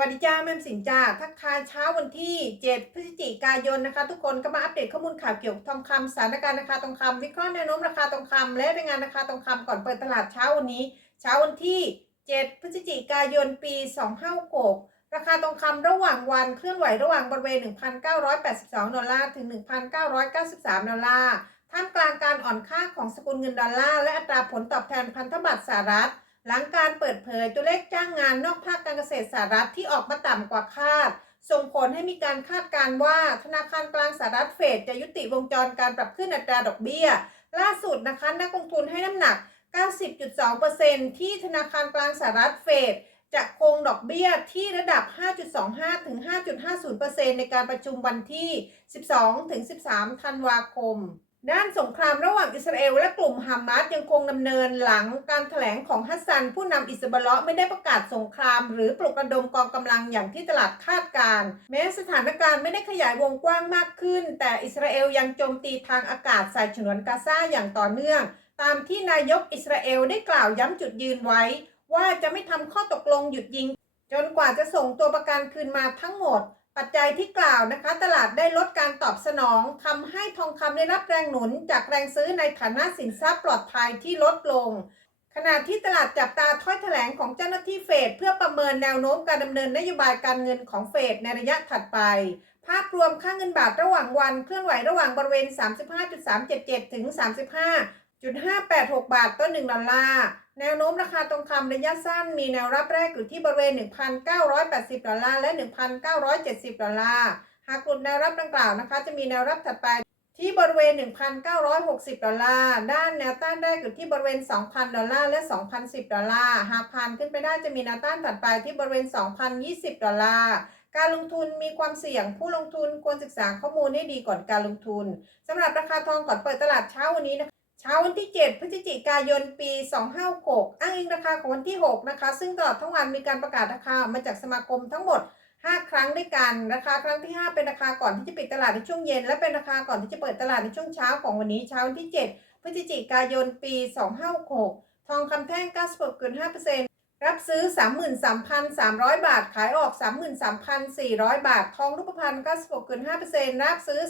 วัสดีจ้าแม่สินจ้าทักทายเช้าวันที่ 7 พฤศจิกายนนะคะ ทุกคนก็มาอัปเดตข้อมูลข่าวเกี่ยวกับทองคำสถานการณ์ราคาทองคำวิเคราะห์แนวโน้มราคาทองคำและรายงานราคาทองคำก่อนเปิดตลาดเช้าวันนี้ เช้าวันที่ 7 พฤศจิกายนปี 2566ราคาทองคำระหว่างวันเคลื่อนไหวระหว่างบริเวณ 1,982 ดอลลาร์ถึง 1,993 ดอลลาร์ท่ามกลางการอ่อนค่าของสกุลเงินดอลลาร์และอัตราผลตอบแทนพันธบัตรสหรัฐ หลังการเปิดเผยตัวเลขจ้างงานนอกภาคการเกษตรสหรัฐที่ออกมาต่ำกว่าคาด ส่งผลให้มีการคาดการณ์ว่าธนาคารกลางสหรัฐเฟดจะยุติวงจรการปรับขึ้นอัตราดอกเบี้ย ล่าสุดนะคะนักลงทุนให้น้ำหนัก 90.2%ที่ธนาคารกลางสหรัฐเฟดจะคงดอกเบี้ยที่ระดับ 5.25 ถึง 5.50%ในการประชุมวันที่ 12 ถึง 13 ธันวาคม ด้านสงครามระหว่างอิสราเอลและกลุ่มฮามาสยังคงดำเนินหลังการถแถลงของฮัสซัน ผู้นำอิสบาเลาะไม่ได้ประกาศสงคราม หรือปลุกระดมกองกำลังอย่างที่ตลาดคาดการณ์แม้สถานการณ์ไม่ได้ขยายวงกว้างมากขึ้น แต่อิสราเอลยังโจมตีทางอากาศใส่ฉนวนกาซาอย่างต่อเนื่อง ตามที่นายกอิสราเอลได้กล่าวย้ำจุดยืนไว้ ว่าจะไม่ทำข้อตกลงหยุดยิง จนกว่าจะส่งตัวประกันคืนมาทั้งหมด ปัจจัยที่กล่าวนะคะ ตลาดได้ลดการตอบสนองทำให้ทองคำได้รับแรงหนุน จากแรงซื้อในฐานะสินทรัพย์ปลอดภัยที่ลดลง ขณะที่ตลาดจับตาถ้อยแถลงของเจ้าหน้าที่เฟดเพื่อประเมินแนวโน้มการดำเนินนโยบายการเงินของเฟดในระยะถัดไป ภาพรวมค่าเงินบาทระหว่างวันเคลื่อนไหวระหว่างบริเวณ 35.377 ถึง 35.586 บาทต่อ1ดอลลาร์ แนวโน้มราคาทองคำระยะสั้นมีแนวรับแรกอยู่ที่บริเวณ 1,980 ดอลลาร์และ 1,970 ดอลลาร์หากหลุดแนวรับดังกล่าวนะคะ จะมีแนวรับถัดไปที่บริเวณ 1,960 ดอลลาร์ ด้านแนวต้านแรกอยู่ที่บริเวณ 2,000 ดอลลาร์และ 2,010 ดอลลาร์ หากผ่านขึ้นไปได้จะมีแนวต้านถัดไปที่บริเวณ 2,020 ดอลลาร์ การลงทุนมีความเสี่ยง ผู้ลงทุนควรศึกษาข้อมูลให้ดีก่อนการลงทุนสำหรับราคาทองก่อนเปิดตลาดเช้าวันนี้นะคะ ช้าวันที่ 7 พฤศจิกายนปี 256 อ้างอิงราคาของวันที่ 6 นะคะ ซึ่งตลอดทั้งวันมีการประกาศราคามาจากสมาคมทั้งหมด 5 ครั้งด้วยกัน ราคาครั้งที่ 5 เป็นราคาก่อนที่จะปิดตลาดในช่วงเย็น และเป็นราคาก่อนที่จะเปิดตลาดในช่วงเช้าของวันนี้เช้าวันที่ 7 พฤศจิกายนปี 256 ทองคำแท่ง 96เกิน5%รับซื้อ 33,300 บาท ขายออก 33,400 บาท ทองรูปพรรณ96เกิน5%รับซื้อ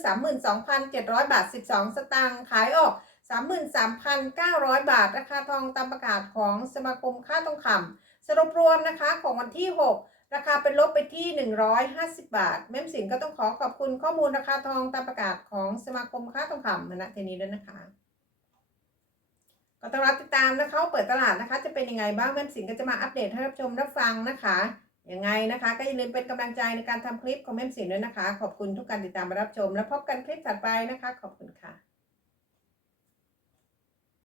32,700 บาท 12 สตางค์ ขายออก 33,900 บาท ราคาทองตามประกาศของสมาคมค่าทองคำสรุปรวมนะคะของวันที่ 6 ราคาเป็นลบไปที่ 150 บาท แม่มสินก็ต้องขอขอบคุณข้อมูลราคาทองตามประกาศของสมาคมค่าทองคำนะทีนี้ด้วยนะคะก็ต้องรับติดตามนะคะว่าเปิดตลาดนะคะ จะเป็นยังไงบ้างแม่มสินก็จะมาอัปเดตให้รับชมรับฟังนะคะยังไงนะคะ ก็อย่าลืมเป็นกำลังใจในการทำคลิปของแม่มสินด้วยนะคะ ขอบคุณทุกการติดตามรับชม แล้วพบกันคลิปถัดไปนะคะ ขอบคุณค่ะ